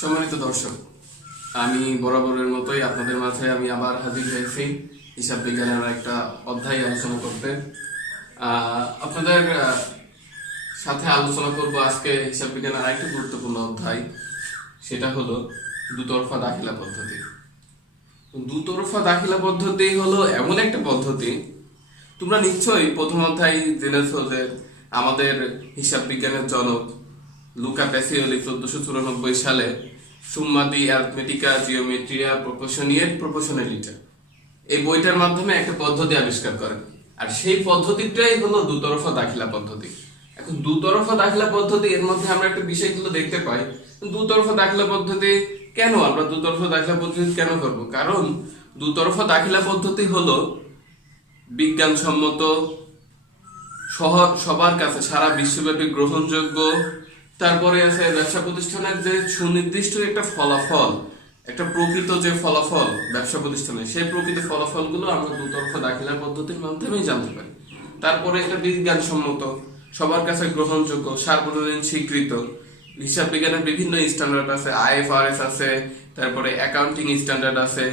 সম্মানিত দর্শক, আমি বরাবরের মতোই আপনাদের মাঝে আমি আবার হাজির হয়েছি হিসাব বিজ্ঞানের একটা অধ্যায় আলোচনা করতে। আপনাদের সাথে আলোচনা করব আজকে হিসাব বিজ্ঞানের আরেকটি গুরুত্বপূর্ণ অধ্যায়, সেটা হলো দুতরফা দাখিলা পদ্ধতি। দুতরফা দাখিলা পদ্ধতি হলো এমন একটা পদ্ধতি, তোমরা নিশ্চয়ই প্রথম অধ্যায় জেনেছো যে আমাদের হিসাব বিজ্ঞানের জনক লুকা প্যাসিওলি 1494 সালে সুম্মা দি অ্যারিথমেটিকা জিওমেট্রিয়া প্রপোশনিয়েট প্রপোশনালিটা এই বইটার মাধ্যমে একটা পদ্ধতি আবিষ্কার করেন, আর সেই পদ্ধতিটাই হলো দুতরফা দাখিলা পদ্ধতি। এখন দুতরফা দাখিলা পদ্ধতি এর মধ্যে আমরা একটা বিষয়গুলো দেখতে পাই। দুতরফা দাখিলা পদ্ধতি কেন আমরা দুতরফা দাখিলা পদ্ধতি কেন করব? কারণ দুতরফা দাখিলা পদ্ধতি হলো বিজ্ঞানসম্মত, সবার কাছে সারা বিশ্বব্যাপী গ্রহণযোগ্য, তারপরে আছে ব্যবসা প্রতিষ্ঠানের যে সুনির্দিষ্ট একটা ফলাফল, একটা প্রকৃত যে ফলাফল ব্যবসা প্রতিষ্ঠানের, সেই প্রকৃত ফলাফলগুলো আমরা দুতরফা দাখিলা পদ্ধতির মাধ্যমেই জানতে পারি। তারপরে এটা বিজ্ঞানসম্মত, সবার কাছে গ্রহণযোগ্য, সার্বজনীন স্বীকৃত। হিসাব বিজ্ঞানের বিভিন্ন স্ট্যান্ডার্ড আছে, আইএফআরএস আছে, তারপরে অ্যাকাউন্টিং স্ট্যান্ডার্ড আছে,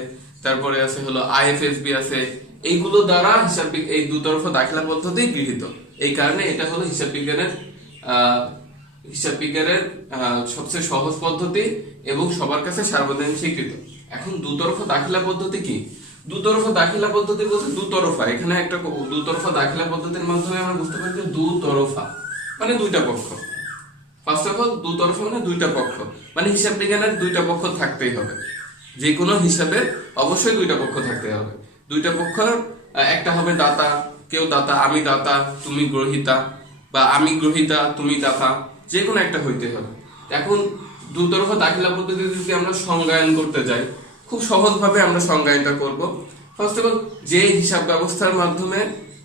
তারপরে আছে হলো আইএফএসবি আছে। এইগুলো দ্বারা এই দুতরফা দাখিলা পদ্ধতি গৃহীত। এই কারণে এটা হলো হিসাব বিজ্ঞানের সবচেয়ে সহজ পদ্ধতি এবং সবার কাছে সার্বজনীন স্বীকৃত। এখন দুতরফা দাখিলা পদ্ধতি কি? দুতরফা দাখিলা পদ্ধতি বলতে দুতরফা, এখানে একটা দুতরফা দাখিলা পদ্ধতির মাধ্যমে আমরা বুঝতে পারি যে দুতরফা মানে দুইটা পক্ষ। ফার্স্ট অফ অল দুতরফা মানে দুইটা পক্ষ, মানে হিসাব বিজ্ঞানের দুইটা পক্ষ থাকতেই হবে। যে কোনো হিসাবে অবশ্যই দুইটা পক্ষ থাকতে হবে। দুইটা পক্ষ, একটা হবে দাতা, কেউ দাতা, আমি দাতা তুমি গ্রহীতা, বা আমি গ্রহীতা তুমি দাতা, যে কোনো একটা হইতে হবে। এখন দুতরফা দাখিলা পদ্ধতি যদি আমরা সংজ্ঞায়ন করতে যাই, খুব সহজভাবে আমরা সংজ্ঞায়নটা করব। ফার্স্ট অফ অল, যে হিসাব ব্যবস্থার মাধ্যমে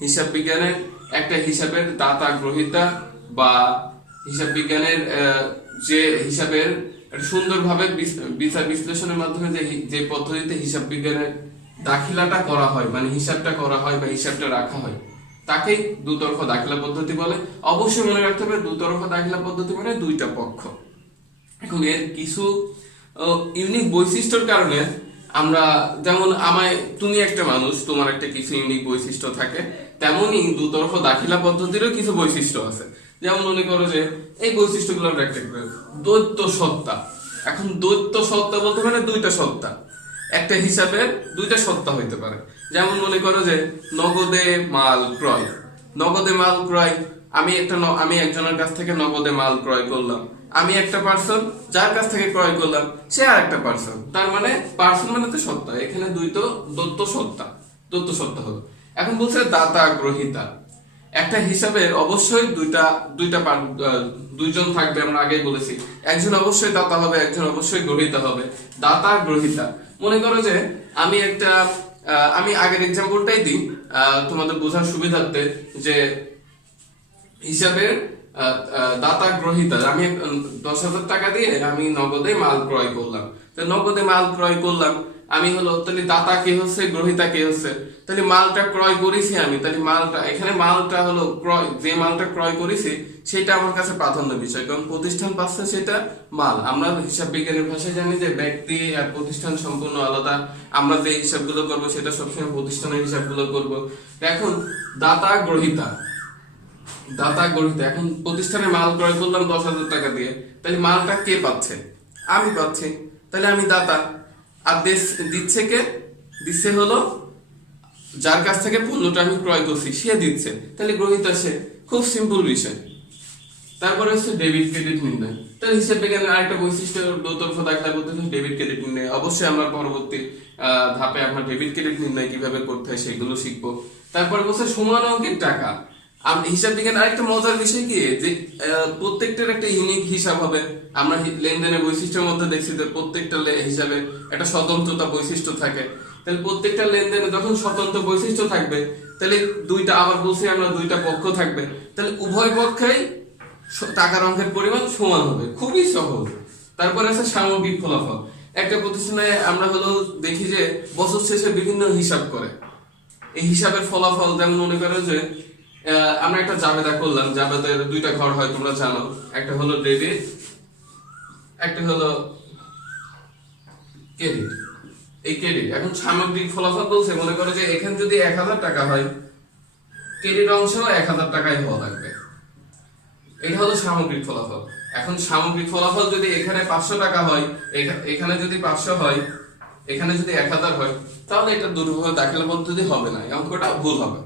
হিসাব বিজ্ঞানের একটা হিসাবের দাতা গ্রহীতা, বা হিসাব বিজ্ঞানের যে হিসাবের সুন্দরভাবে বিচার বিশ্লেষণের মাধ্যমে যে পদ্ধতিতে হিসাব বিজ্ঞানের দাখিলাটা করা হয়, মানে হিসাবটা করা হয় বা হিসাবটা রাখা হয়, তাকেই দুতরফা দাখিলা পদ্ধতি বলে। অবশ্যই মনে রাখতে হবে দুতরফা দাখিলা পদ্ধতি মানে দুইটা পক্ষ। এখন এর কিছু ইউনিক বৈশিষ্ট্যের কারণে আমরা, যেমন তুমি একটা মানুষ, তোমার একটা কিছু ইউনিক বৈশিষ্ট্য থাকে, তেমনি দুতরফা দাখিলা পদ্ধতিরও কিছু বৈশিষ্ট্য আছে। যেমন মনে করো যে এই বৈশিষ্ট্যগুলো আমরা একটা দ্বৈত সত্তা। এখন দ্বৈত সত্তা বলতে মানে দুইটা সত্তা, একটা হিসাবের দুইটা সত্তা হইতে পারে। যেমন মনে করো যে নগদে মাল ক্রয়, নগদে মাল ক্রয়, আমি একজনের কাছ থেকে নগদে মাল ক্রয় করলাম, আমি একটা পার্সন, যার কাছ থেকে ক্রয় করলাম সে আর একটা পার্সন, তার মানে পার্সন মানে তো সত্তা, এখানে দ্বৈত সত্তা হলো। এখন বলছে দাতা গ্রহীতা, একটা হিসাবের অবশ্যই দুইজন থাকবে, আমরা আগেই বলেছি, একজন অবশ্যই দাতা হবে, একজন অবশ্যই গ্রহীতা হবে। দাতা গ্রহীতা, মনে করো যে আমি আগের এক্সাম্পলটাই দিই তোমাদের বোঝার সুবিধার্থে, যে হিসাবের দাতা গ্রহীতা, আমি 10,000 টাকা দিয়ে আমি নগদে মাল ক্রয় করলাম। নগদে মাল ক্রয় করলাম, আমি হলো, তাহলে দাতা কে হচ্ছে, গ্রহীতা কে হচ্ছে? তাহলে মালটা ক্রয় করেছি আমি, তাহলে এখানে মালটা হলো ক্রয়, যে মালটা ক্রয় করেছি সেটা আমার কাছে প্রাধান্য বিষয়, কারণ প্রতিষ্ঠান পাচ্ছে সেটা মাল। আমরা হিসাব বিজ্ঞানের ভাষায় জানি যে ব্যক্তি আর প্রতিষ্ঠান সম্পূর্ণ আলাদা। আমরা যে হিসাবগুলো করবো সেটা সবসময় প্রতিষ্ঠানের হিসাবগুলো করবো। এখন দাতা গ্রহীতা, এখন প্রতিষ্ঠানে মাল ক্রয় করলাম 10,000 টাকা দিয়ে, তাহলে মালটা কে পাচ্ছে? আমি পাচ্ছি, তাহলে আমি দাতা। আর দিচ্ছে কে? দিচ্ছে হলো যার কাছ থেকে পণ্যটা আমি ক্রয় করছি, সে দিচ্ছে, তাহলে গ্রহীতা সে। খুব সিম্পল বিষয়। তারপরে হচ্ছে ডেবিট ক্রেডিট নির্ণয়। তাহলে হিসাব বিজ্ঞানের আরেকটা বৈশিষ্ট্য দুতরফা দাখিলা পদ্ধতি ডেবিট ক্রেডিট নির্ণয়। অবশ্যই আমরা পরবর্তী ধাপে আমরা ডেবিট ক্রেডিট নির্ণয় কিভাবে করতে হয় সেগুলো শিখবো। তারপরে বলছে সমান অঙ্কের টাকা। হিসাব বিজ্ঞান আরেকটা মজার বিষয় কি, যে প্রত্যেকটার একটা ইউনিক হিসাব হবে। আমরা লেনদেনের বৈশিষ্ট্যের মধ্যে দেখছি যে প্রত্যেকটা হিসাবে একটা স্বতন্ত্রতা বৈশিষ্ট্য থাকে। তাহলে প্রত্যেকটা লেনদেনে যখন স্বতন্ত্র বৈশিষ্ট্য থাকবে, তাহলে আবার বলছি আমরা দুইটা পক্ষ থাকবে, তাহলে উভয় পক্ষেই টাকার অঙ্কের পরিমাণ সমান হবে। খুবই সহজ। তারপরে আছে সামগ্রিক ফলাফল। একটা প্রতিষ্ঠানে আমরা হলো দেখি যে বছর শেষে বিভিন্ন হিসাব করে, এই হিসাবের ফলাফল, যেমন মনে করো যে আমরা একটা জাবেদা করলাম, জাবেদার দুইটা ঘর হয় তোমরা জানো, একটা হলো ডেবিট, একটা হলো ক্রেডিট, এই ক্রেডিট। এখন সামগ্রিক ফলাফল বলছে, মনে করো যে এখানে যদি 1000 টাকা হয়, ক্রেডিট অংশ 1000 টাকায় হওয়া লাগবে, এটা হলো সামগ্রিক ফলাফল। এখন সামগ্রিক ফলাফল যদি এখানে 500 টাকা হয়, এখানে যদি 500 হয়, এখানে যদি 1000 হয়, তাহলে এটা দুতরফা দাখিলা পদ্ধতি হবে না, এই অঙ্কটা ভুল হবে।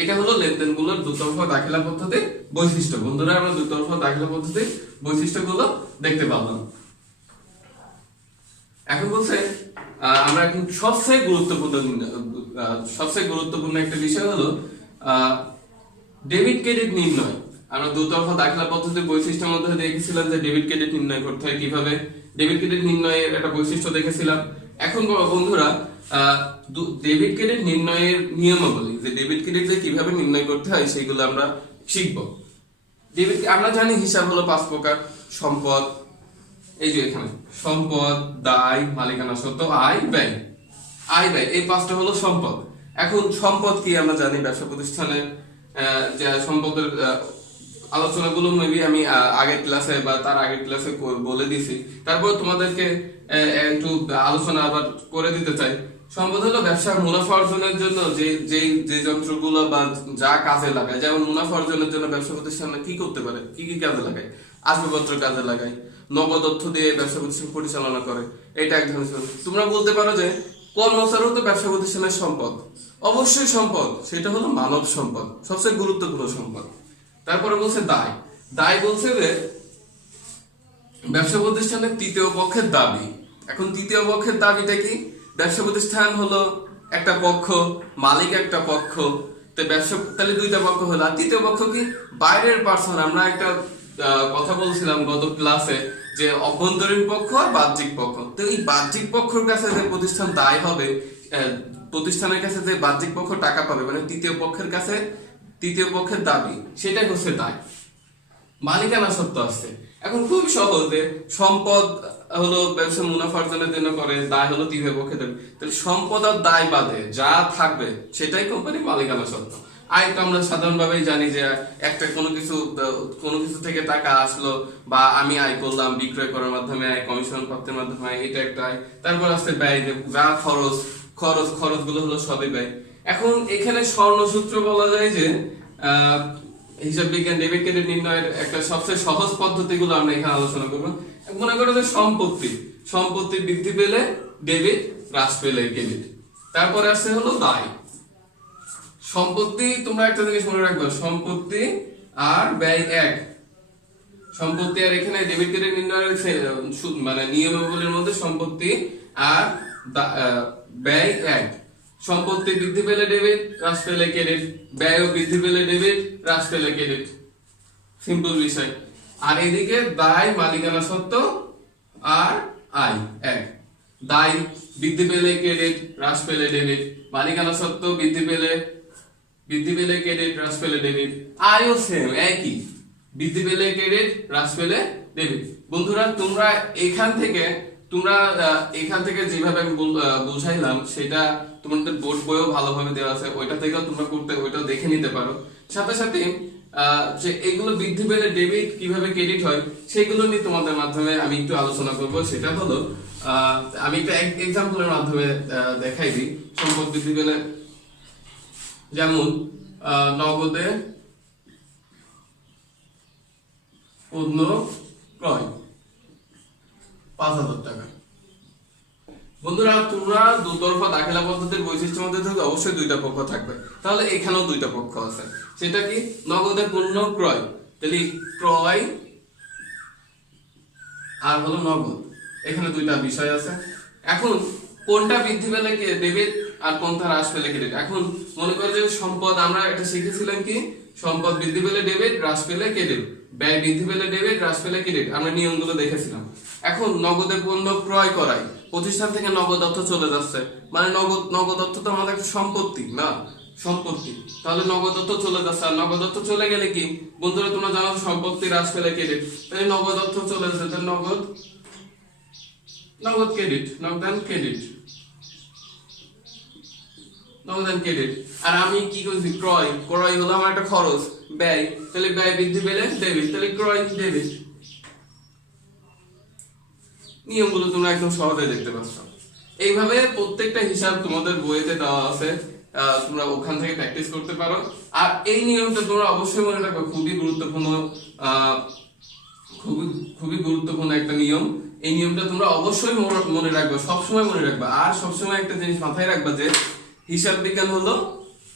এটা হলো লেনদেনগুলোর দুতরফা দাখিলা পদ্ধতির বৈশিষ্ট্য। বন্ধুরা, আমরা দুতরফা দাখিলা পদ্ধতির বৈশিষ্ট্যগুলো দেখতে পারলাম। এখন বলছে আমরা এখন সবচেয়ে গুরুত্বপূর্ণ একটা বিষয় হলো ডেবিট ক্রেডিট নির্ণয়। আমরা দুতরফা দাখিলা পদ্ধতির বৈশিষ্ট্যের মধ্যে দেখেছিলাম যে ডেবিট ক্রেডিট নির্ণয় করতে হয় কিভাবে, ডেবিট ক্রেডিট নির্ণয়ের একটা বৈশিষ্ট্য দেখেছিলাম। এখন বন্ধুরা ডেবিট ক্রেডিট নির্ণয়ের নিয়মাবলী, যে ডেবিট ক্রেডিট যে কিভাবে নির্ণয় করতে হয় সেগুলো আমরা শিখব। ডেবিট, আমরা জানি হিসাব হলো 5 প্রকার: সম্পদ, এই যে এখানে সম্পদ, দায়, মালিকানা সত্ত্ব, আয় ব্যয়। এই 5টা হলো সম্পদ। এখন সম্পদ কি আমরা জানি, ব্যবসা প্রতিষ্ঠানের যে সম্পদের আলোচনাগুলো মেবি আমি আগের ক্লাসে বা তার আগের ক্লাসে বলে দিছি, তারপর তোমাদেরকে একটু আলোচনা আবার করে দিতে চাই। সম্পদ হলো ব্যবসার মুনাফা অর্জনের জন্য যে যন্ত্রগুলো বা যা কাজে লাগায়, যেমন মুনাফা অর্জনের জন্য ব্যবসা প্রতিষ্ঠান কি করতে পারে, কি কাজে লাগায়, আসবাবপত্র কাজে লাগায়, নগদ অর্থ দিয়ে ব্যবসা প্রতিষ্ঠান পরিচালনা করে, এটা এক ধরনের সম্পদ। তোমরা বলতে পারো যে কর্মচারী তো ব্যবসা প্রতিষ্ঠানের সম্পদ, অবশ্যই সম্পদ, সেটা হলো মানব সম্পদ, সবচেয়ে গুরুত্বপূর্ণ সম্পদ। তারপরে বলছে দায় বলছে যে ব্যবসা প্রতিষ্ঠানের তৃতীয় পক্ষের দাবি। এখন তৃতীয় পক্ষের দাবিটা কি? ব্যবসা প্রতিষ্ঠান হলো একটা পক্ষ, মালিক একটা পক্ষ, তো ব্যবসা তাহলে দুইটা পক্ষ হলো, আর তৃতীয় পক্ষ কি? বাইরের পার্সন। আমরা একটা কথা বলছিলাম গত ক্লাসে যে অভ্যন্তরীণ পক্ষ আর বাহ্যিক পক্ষ। তো এই বাহ্যিক পক্ষের কাছে যে প্রতিষ্ঠান দায় হবে, প্রতিষ্ঠানের কাছে যে বাহ্যিক পক্ষ টাকা পাবে, মানে তৃতীয় পক্ষের দাবি, সেটাই হচ্ছে দায়। মালিকানা সত্ত্ব আছে। এখন খুব সহজে সম্পদ হলো ব্যবসা মুনাফা অর্জনের জন্য করে, দায় হলো তৃতীয় পক্ষের দাবি। তাহলে সম্পদ আর দায় বাদে যা থাকবে সেটাই কোম্পানির মালিকানা সত্ত্ব। আয় তো আমরা সাধারণভাবেই জানি যে একটা কোনো কিছু থেকে টাকা আসলো বা আমি আয় করলাম, বিক্রয় করার মাধ্যমে আয়, কমিশন প্রাপ্তির মাধ্যমে আয়, এটা একটা আয়। তারপর আসছে ব্যয়, যা খরচগুলো হলো সবই ব্যয়। এখন এখানে স্বর্ণসূত্র বলা যায় যে হিসাব বিজ্ঞান ডেবিট ক্রেডিট নির্ণয়ের একটা সবচেয়ে সহজ পদ্ধতিগুলো আমরা এখানে আলোচনা করবো। মনে করো যে সম্পত্তি বৃদ্ধি পেলে ডেবিট, হ্রাস পেলে ক্রেডিট। তারপরে আসছে হলো দায়। সম্পত্তি, তোমরা একটা জিনিস মনে রাখবে, সম্পত্তি আর ব্যয় এক। সম্পত্তি আর এখানে ডেবিট ক্রেডিট নির্ণয়ের মানে নিয়মাবলীর মধ্যে সম্পত্তি আর ব্যয় এক। সম্পত্তি বৃদ্ধি পেলে ডেবিট, হ্রাস পেলে ক্রেডিট, ব্যয় বৃদ্ধি পেলে ডেবিট, হ্রাস পেলে ক্রেডিট। সিম্পল বিষয়। আর এদিকে দায়, মালিকানা সত্ত্ব আর আয় এক। দায় বৃদ্ধি পেলে ক্রেডিট, হ্রাস পেলে ডেবিট, মালিকানা সত্ত্ব বৃদ্ধি পেলে ক্রেডিট, হ্রাস পেলে ডেবিট। আয়ও সেম, একই, বৃদ্ধি পেলে ক্রেডিট, হ্রাস পেলে ডেবিট। বন্ধুরা, তোমরা এখান থেকে যেভাবে আমি বুঝাইলাম সেটা তোমাদের বোর্ড বইও ভালোভাবে দেওয়া আছে, ওইটা থেকেও তোমরা ওইটাও দেখে নিতে পারো। সাথে সাথে যে এগুলো বৃদ্ধি পেলে ডেবিট কিভাবে ক্রেডিট হয় সেগুলো নিয়ে তোমাদের মাধ্যমে আমি একটু আলোচনা করব। সেটা হলো আমি একটা এক্সাম্পলের মাধ্যমে দেখাই দিই। সম্পদ বৃদ্ধি পেলে, যেমন নগদে পণ্য ক্রয় 5000 টাকা। বন্ধুরা, তোমরা দুতরফা দাখিলা পদ্ধতির বৈশিষ্ট্যের মধ্যে থেকে অবশ্যই দুইটা পক্ষ থাকবে, তাহলে এখানেও দুইটা পক্ষ আছে। সেটা কি? নগদে পণ্য ক্রয়, তাহলে ক্রয় আর হলো নগদ, এখানে দুইটা বিষয় আছে। এখন কোনটা বৃদ্ধি পেলে ডেবিট আর কোনটা হ্রাস পেলে ক্রেডিট? এখন মনে করো যে সম্পদ, আমরা এটা শিখেছিলাম কি, সম্পদ বৃদ্ধি পেলে ডেবিট, হ্রাস পেলে ক্রেডিট, ব্যয় বৃদ্ধি পেলে ডেবিট, হ্রাস পেলে ক্রেডিট, আমরা নিয়মগুলো দেখেছিলাম। এখন নগদে পণ্য ক্রয় করাই, প্রতিষ্ঠান থেকে নগদ অর্থ চলে যাচ্ছে, মানে নগদ অর্থ তো আমাদের একটা সম্পত্তি না, সম্পত্তি, তাহলে নগদ অর্থ চলে যাচ্ছে। আর নগদ অর্থ চলে গেলে কি বন্ধুরা, তোমরা জানো সম্পত্তি হ্রাস পেলে ক্রেডিট, তাহলে নগদ অর্থ চলে যাচ্ছে, তাহলে নগদ ক্রেডিট, নগদান ক্রেডিট। আর আমি কি করছি, ক্রয় হলো আমার একটা খরচ, ব্যয়, তাহলে ব্যয় বৃদ্ধি পেলে ডেবিট, তাহলে ক্রয় ডেবিট। নিয়মগুলো তোমরা একদম সহজে দেখতে পাচ্ছ। এইভাবে প্রত্যেকটা হিসাব তোমাদের বইতে দেওয়া আছে, তোমরা ওখান থেকে প্র্যাকটিস করতে পারো। আর এই নিয়মটা তোমরা অবশ্যই মনে রাখবে, খুবই গুরুত্বপূর্ণ, আহ, খুবই খুবই গুরুত্বপূর্ণ একটা নিয়ম। এই নিয়মটা তোমরা অবশ্যই মনে রাখবে, সবসময় মনে রাখবে। আর সবসময় একটা জিনিস মাথায় রাখবা যে হিসাব বিজ্ঞান হলো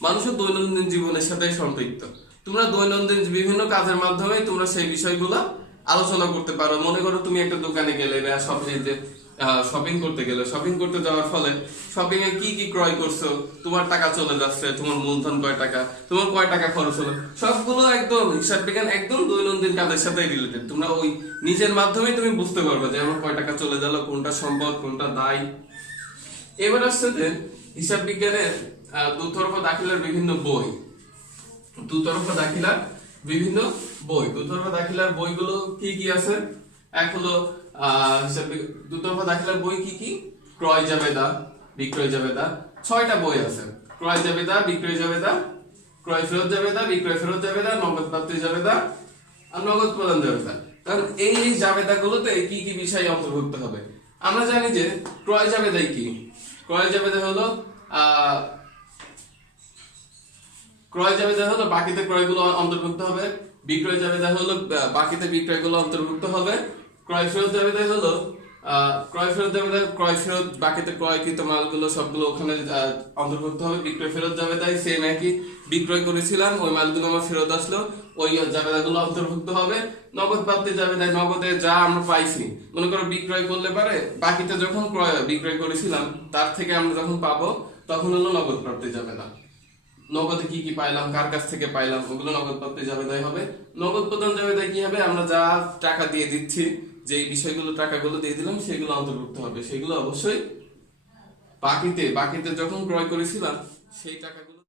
মানুষের দৈনন্দিন জীবনের সাথে সম্পৃক্ত। তোমরা দৈনন্দিন বিভিন্ন কাজের মাধ্যমে তোমরা সেই বিষয়গুলো আলোচনা করতে পারো। মনে করো তুমি একটা দোকানে গেলে বা শপিং করতে গেলে, শপিং করতে যাওয়ার ফলে শপিং এ কি কি ক্রয় করছো, তোমার টাকা চলে যাচ্ছে, তোমার মূলধন কয় টাকা, তোমার কয় টাকা খরচ হলো, সবগুলো একদম হিসাব বিজ্ঞান একদম দৈনন্দিন কাজের সাথে রিলেটেড। তোমরা ওই নিজের মাধ্যমে তুমি বুঝতে পারবে যে আমার কয় টাকা চলে গেল, কোনটা সম্পদ কোনটা দায়। এবার আসছে যে হিসাব বিজ্ঞানের দুতরফা দাখিলার বিভিন্ন বই। দুতরফা দাখিলার বিভিন্ন বই, দুতরফা দাখিলার বইগুলো কি কি আছে? এক হলো দুতরফা দাখিলার বই কি কি? ক্রয় জাবেদা, বিক্রয় জাবেদা, 6টা বই আছে। ক্রয় জাবেদা, বিক্রয় জাবেদা, ক্রয় ফেরত জাবেদা, বিক্রয় ফেরত জাবেদা, নগদ প্রাপ্তি জাবেদা আর নগদ প্রদান জাবেদা। কারণ এই জাবেদাগুলোতে কি কি বিষয় অন্তর্ভুক্ত হবে? আমরা জানি যে ক্রয় জাবেদাই কি? ক্রয় জাবেদা হলো বাকিতে ক্রয়গুলো অন্তর্ভুক্ত হবে। বিক্রয় জাবেদা হলো বাকিতে বিক্রয়গুলো অন্তর্ভুক্ত হবে। ক্রয় ফেরত জাবেদা হলো ক্রয় ফেরত বাকিতে ক্রয়কৃত মালগুলো সবগুলো ওখানে অন্তর্ভুক্ত হবে। বিক্রয় ফেরত জাবেদায় সেম একই, বিক্রয় করেছিলাম ওই মালগুলো আমার ফেরত আসলো, ওই জাবেদাগুলো অন্তর্ভুক্ত হবে। নগদ প্রাপ্তি জাবেদায় নগদে যা আমরা পাইছি, মনে করো বিক্রয় করলে পারে বাকিতে যখন বিক্রয় করেছিলাম তার থেকে আমরা যখন পাবো তখন হলো নগদ প্রাপ্তি জাবেদা। নগদে কি কি পাইলাম, কার কাছ থেকে পাইলাম, ওগুলো নগদ প্রাপ্তি জাবেদায় হবে। নগদ প্রদান জাবেদায় কি হবে? আমরা যা টাকা দিয়ে দিচ্ছি, যে বিষয়গুলো টাকাগুলো দিয়ে দিলাম সেগুলো অন্তর্ভুক্ত হবে। সেগুলো অবশ্যই বাকিতে যখন ক্রয় করেছিলাম সেই টাকাগুলো